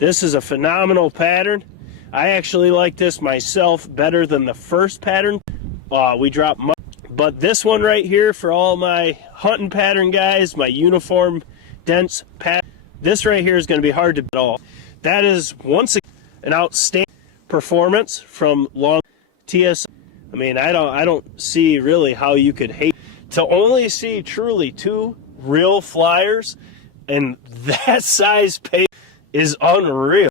This is a phenomenal pattern. I actually like this myself better than the first pattern. We dropped much, but this one right here for all my hunting pattern guys, my uniform dense pattern, this right here is going to be hard to beat at all. That is once again an outstanding performance from long TS. I mean, I don't see really how you could hate to only see truly 2 real flyers, and that size pay is unreal.